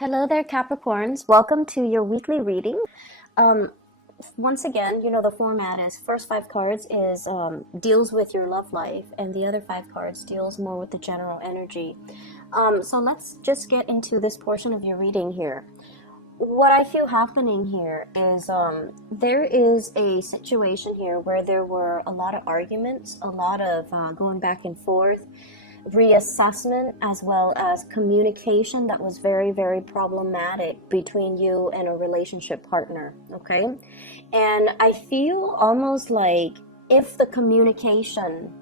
Hello there, Capricorns. Welcome to your weekly reading. Um, Once again, the format is first five cards is deals with your love life, and the other five cards deals more with the general energy. So let's just get into this portion of your reading here. What I feel happening here is there is a situation here where there were a lot of arguments, a lot of going back and forth, reassessment, as well as communication that was very, very problematic between you and a relationship partner. Okay. And I feel almost like if the communication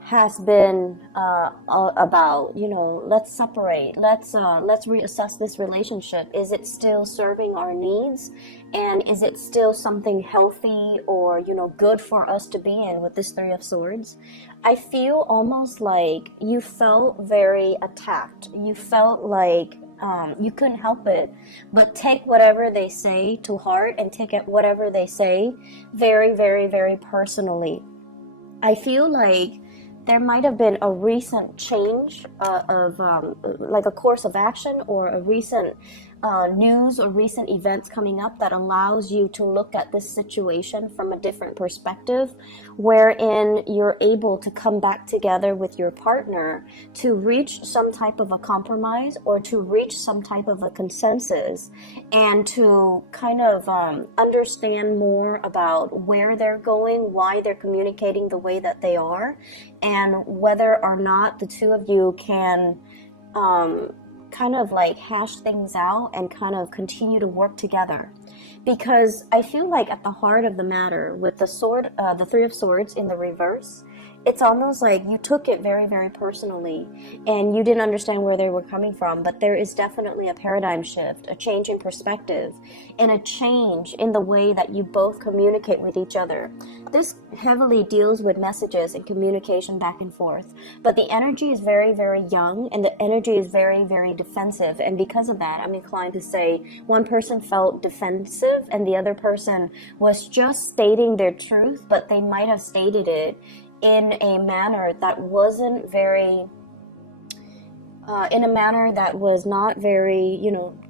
has been about, let's separate, let's reassess this relationship. Is it still serving our needs, and is it still something healthy or good for us to be in with this Three of Swords? I feel almost like you felt very attacked. You felt like you couldn't help it but take whatever they say to heart, and take it whatever they say very, very, very personally. I feel like there might have been a recent change of like a course of action, or a recent news or recent events coming up that allows you to look at this situation from a different perspective, wherein you're able to come back together with your partner to reach some type of a compromise, or to reach some type of a consensus, and to kind of understand more about where they're going, why they're communicating the way that they are, and whether or not the two of you can kind of like hash things out and kind of continue to work together. Because I feel like at the heart of the matter with the Three of Swords in the reverse, it's almost like you took it very, very personally, and you didn't understand where they were coming from. But there is definitely a paradigm shift, a change in perspective, and a change in the way that you both communicate with each other. This heavily deals with messages and communication back and forth, but the energy is very, very young, and the energy is very, very defensive. And because of that, I'm inclined to say one person felt defensive and the other person was just stating their truth, but they might have stated it in a manner that wasn't very in a manner that was not very,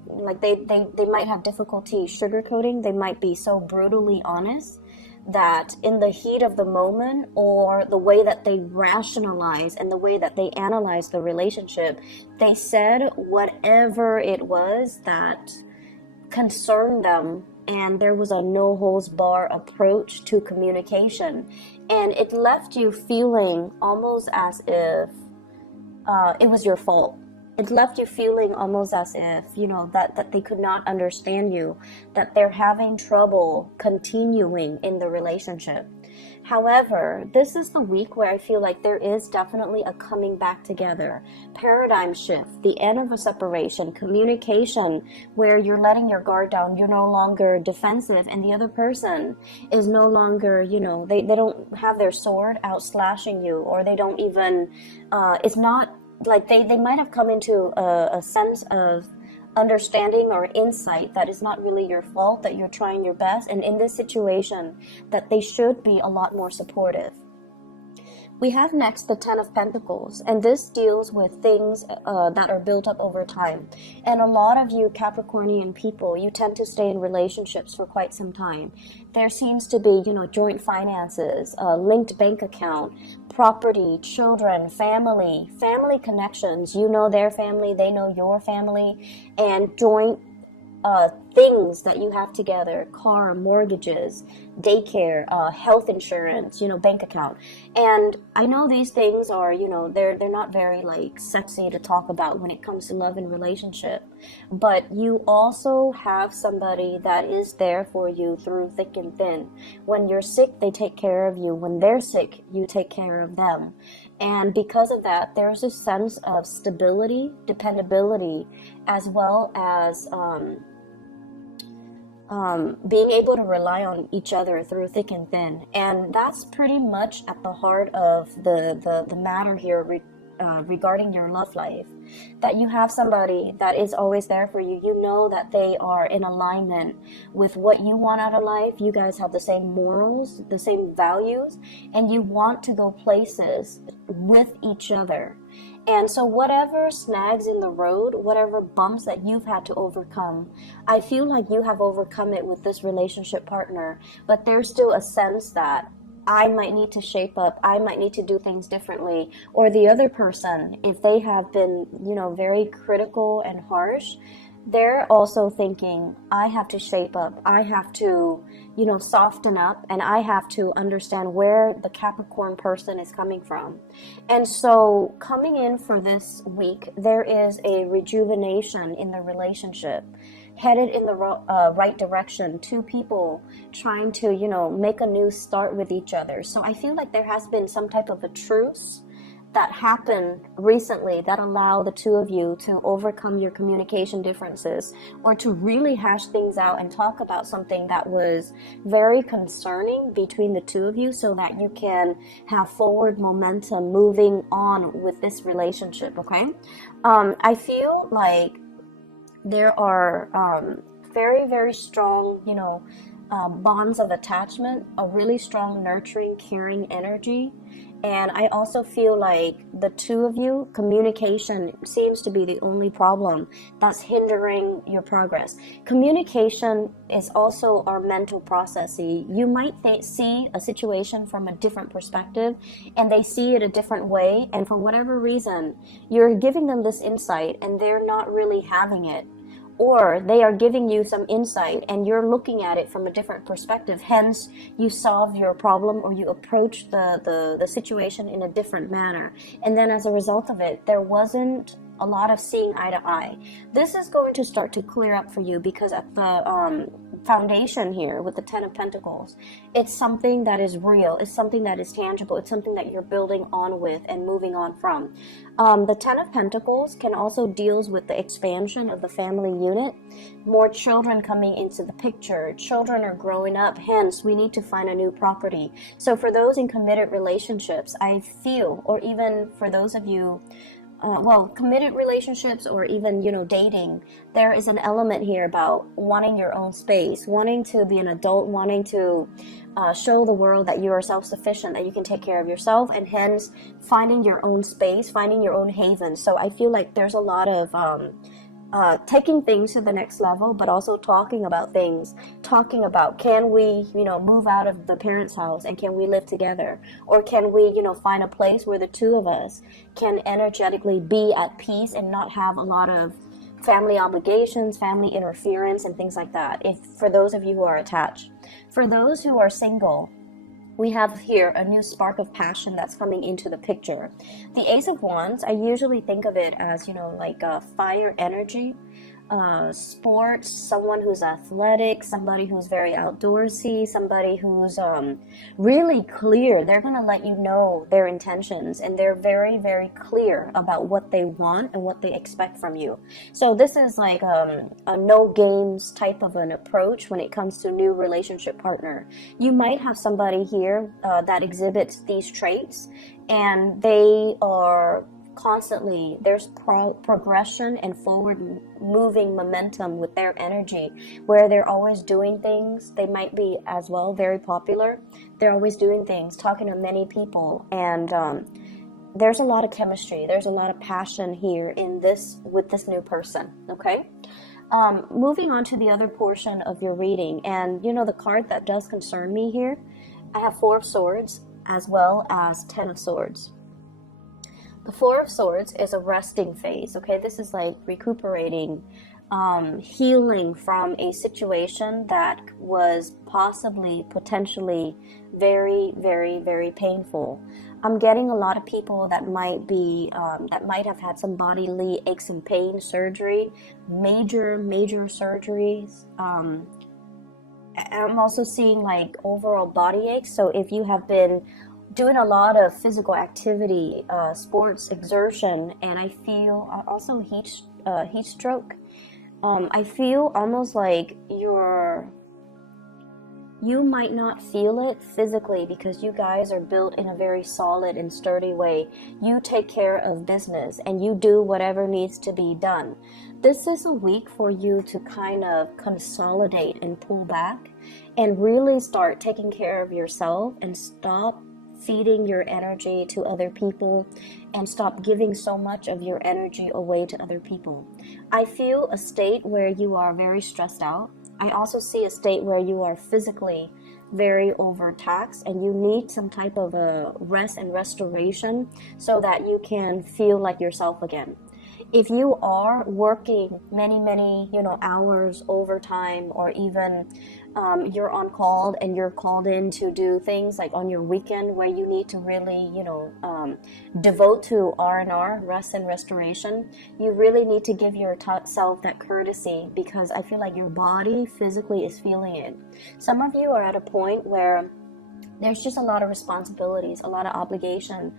like they might have difficulty sugarcoating. They might be so brutally honest that in the heat of the moment, or the way that they rationalize and the way that they analyze the relationship, they said whatever it was that concerned them, and there was a no holds bar approach to communication, and it left you feeling almost as if it was your fault. It left you feeling almost as if, that they could not understand you, that they're having trouble continuing in the relationship. However, this is the week where I feel like there is definitely a coming back together, paradigm shift, the end of a separation, communication, where you're letting your guard down, you're no longer defensive, and the other person is no longer, they don't have their sword out slashing you, or they don't even, it's not like they might have come into a sense of understanding or insight that is not really your fault, that you're trying your best, and in this situation that they should be a lot more supportive. We have next the Ten of Pentacles, and this deals with things that are built up over time. And a lot of you Capricornian people, you tend to stay in relationships for quite some time. There seems to be, joint finances, linked bank account, property, children, family connections. You know their family, they know your family, and joint things that you have together: car, mortgages, daycare, health insurance, bank account. And I know these things are, they're not very like sexy to talk about when it comes to love and relationship, but you also have somebody that is there for you through thick and thin. When you're sick, they take care of you. When they're sick, you take care of them. And because of that, there's a sense of stability, dependability, as well as being able to rely on each other through thick and thin. And that's pretty much at the heart of the matter here regarding your love life, that you have somebody that is always there for you. You know that they are in alignment with what you want out of life. You guys have the same morals, the same values, and you want to go places with each other. And so whatever snags in the road, whatever bumps that you've had to overcome, I feel like you have overcome it with this relationship partner, but there's still a sense that I might need to shape up, I might need to do things differently, or the other person, if they have been, very critical and harsh, they're also thinking, I have to shape up, I have to, soften up, and I have to understand where the Capricorn person is coming from. And so coming in for this week, there is a rejuvenation in the relationship, headed in the right direction, two people trying to, make a new start with each other. So I feel like there has been some type of a truce that happened recently that allow the two of you to overcome your communication differences, or to really hash things out and talk about something that was very concerning between the two of you, so that you can have forward momentum moving on with this relationship. Okay, I feel like there are very, very strong, bonds of attachment, a really strong nurturing, caring energy. And I also feel like the two of you, communication seems to be the only problem that's hindering your progress. Communication is also our mental processing. You might see a situation from a different perspective, and they see it a different way. And for whatever reason, you're giving them this insight and they're not really having it. Or they are giving you some insight and you're looking at it from a different perspective. Hence, you solve your problem, or you approach the situation in a different manner. And then as a result of it, there wasn't a lot of seeing eye to eye. This is going to start to clear up for you, because at the foundation here with the Ten of Pentacles, it's something that is real, it's something that is tangible, it's something that you're building on with and moving on from. The Ten of Pentacles can also deals with the expansion of the family unit, more children coming into the picture, children are growing up, hence we need to find a new property. So for those in committed relationships, I feel, or even for those of you committed relationships, or even, dating, there is an element here about wanting your own space, wanting to be an adult, wanting to show the world that you are self-sufficient, that you can take care of yourself, and hence finding your own space, finding your own haven. So I feel like there's a lot of taking things to the next level, but also talking about things, talking about, can we, move out of the parents' house and can we live together? Or can we, find a place where the two of us can energetically be at peace and not have a lot of family obligations, family interference, and things like that, if for those of you who are attached. For those who are single, we have here a new spark of passion that's coming into the picture. The Ace of Wands, I usually think of it as, like a fire energy, sports, someone who's athletic, somebody who's very outdoorsy, somebody who's really clear. They're going to let you know their intentions, and they're very, very clear about what they want and what they expect from you. So this is like a no games type of an approach when it comes to new relationship partner. You might have somebody here that exhibits these traits, and they are constantly, there's progression and forward moving momentum with their energy, where they're always doing things. They might be as well very popular. They're always doing things, talking to many people, and there's a lot of chemistry, there's a lot of passion here in this with this new person. Okay, moving on to the other portion of your reading, and the card that does concern me here, I have Four of Swords as well as Ten of Swords. The Four of Swords is a resting phase, okay? This is like recuperating, healing from a situation that was possibly, potentially very, very, very painful. I'm getting a lot of people that might be, that might have had some bodily aches and pain, surgery, major surgeries. I'm also seeing like overall body aches. So if you have been doing a lot of physical activity, sports, exertion, and I feel also heat stroke. I feel almost like you might not feel it physically, because you guys are built in a very solid and sturdy way. You take care of business and you do whatever needs to be done. This is a week for you to kind of consolidate and pull back and really start taking care of yourself, and stop feeding your energy to other people and stop giving so much of your energy away to other people. I feel a state where you are very stressed out. I also see a state where you are physically very overtaxed and you need some type of a rest and restoration so that you can feel like yourself again. If you are working many hours overtime, or even you're on call and you're called in to do things like on your weekend where you need to really devote to R&R, rest and restoration, you really need to give yourself that courtesy, because I feel like your body physically is feeling it. Some of you are at a point where there's just a lot of responsibilities, a lot of obligation,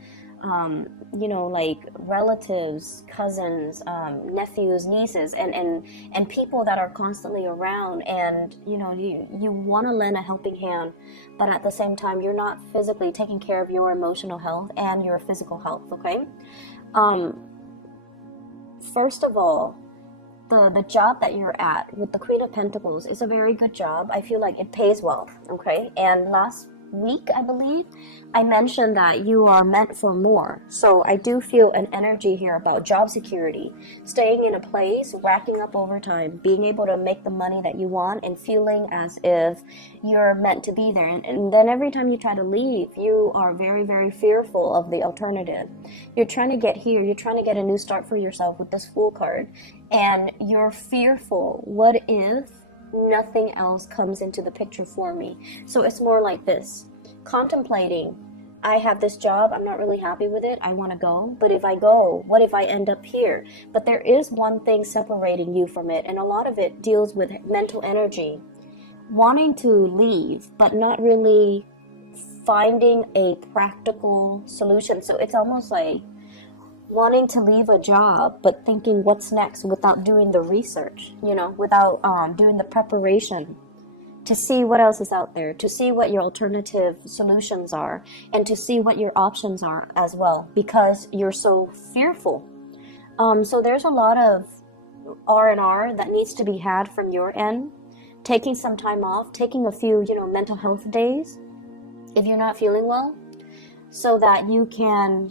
like relatives, cousins, nephews, nieces, and people that are constantly around, and you want to lend a helping hand, but at the same time you're not physically taking care of your emotional health and your physical health. Okay. First of all, the job that you're at with the Queen of Pentacles is a very good job. I feel like it pays well. Okay. And last week, I believe, I mentioned that you are meant for more. So I do feel an energy here about job security, staying in a place, racking up overtime, being able to make the money that you want, and feeling as if you're meant to be there. And then every time you try to leave, you are very, very fearful of the alternative. You're trying to get here, you're trying to get a new start for yourself with this Fool card, and you're fearful. What if nothing else comes into the picture for me? So it's more like this, contemplating, I have this job, I'm not really happy with it, I want to go, but if I go, what if I end up here? But there is one thing separating you from it, and a lot of it deals with mental energy, wanting to leave but not really finding a practical solution. So it's almost like wanting to leave a job but thinking what's next without doing the research, without doing the preparation to see what else is out there, to see what your alternative solutions are, and to see what your options are as well, because you're so fearful. So there's a lot of R&R that needs to be had from your end, taking some time off, taking a few mental health days if you're not feeling well, so that you can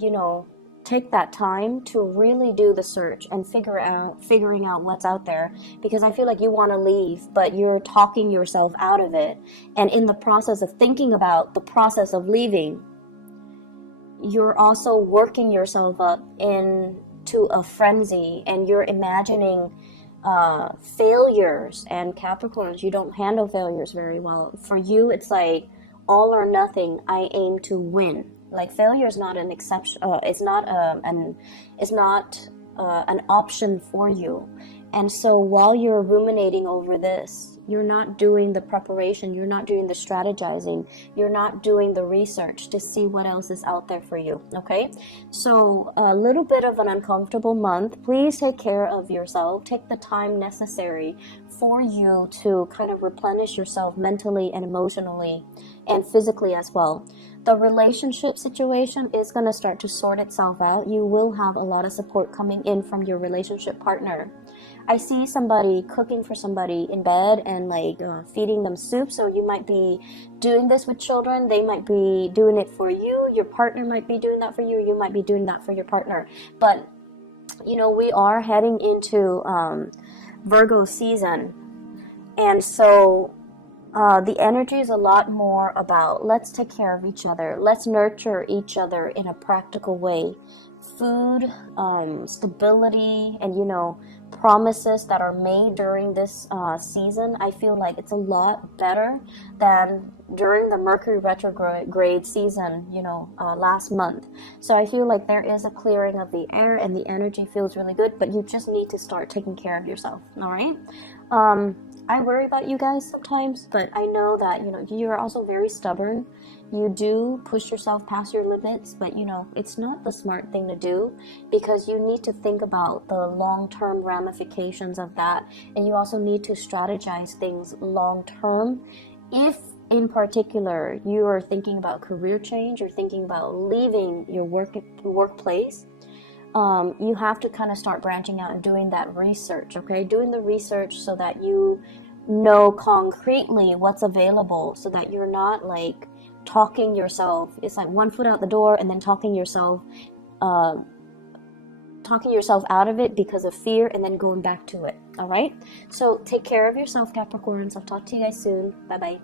take that time to really do the search and figuring out what's out there, because I feel like you want to leave, but you're talking yourself out of it. And in the process of thinking about the process of leaving, you're also working yourself up into a frenzy, and you're imagining failures. And Capricorns, you don't handle failures very well. For you, it's like all or nothing. I aim to win. Like, failure is not an exception. It's not an option for you. And so while you're ruminating over this, you're not doing the preparation, you're not doing the strategizing, you're not doing the research to see what else is out there for you. Okay, so a little bit of an uncomfortable month. Please take care of yourself. Take the time necessary for you to kind of replenish yourself mentally and emotionally and physically as well. The relationship situation is going to start to sort itself out. You will have a lot of support coming in from your relationship partner. I see somebody cooking for somebody in bed and feeding them soup. So you might be doing this with children. They might be doing it for you. Your partner might be doing that for you. You might be doing that for your partner. But, we are heading into Virgo season. And so the energy is a lot more about let's take care of each other. Let's nurture each other in a practical way. Food, stability, and, promises that are made during this season. I feel like it's a lot better than during the Mercury retrograde season, last month. So I feel like there is a clearing of the air and the energy feels really good, but you just need to start taking care of yourself. All right. I worry about you guys sometimes, but I know that, you're also very stubborn. You do push yourself past your limits, but, it's not the smart thing to do, because you need to think about the long-term ramifications of that. And you also need to strategize things long-term. If, in particular, you are thinking about career change or thinking about leaving your workplace, you have to kind of start branching out and doing that research, okay? Doing the research so that you know concretely what's available, so that you're not talking yourself. It's like one foot out the door and then talking yourself out of it because of fear, and then going back to it. All right, so take care of yourself, Capricorns. I'll talk to you guys soon. Bye bye.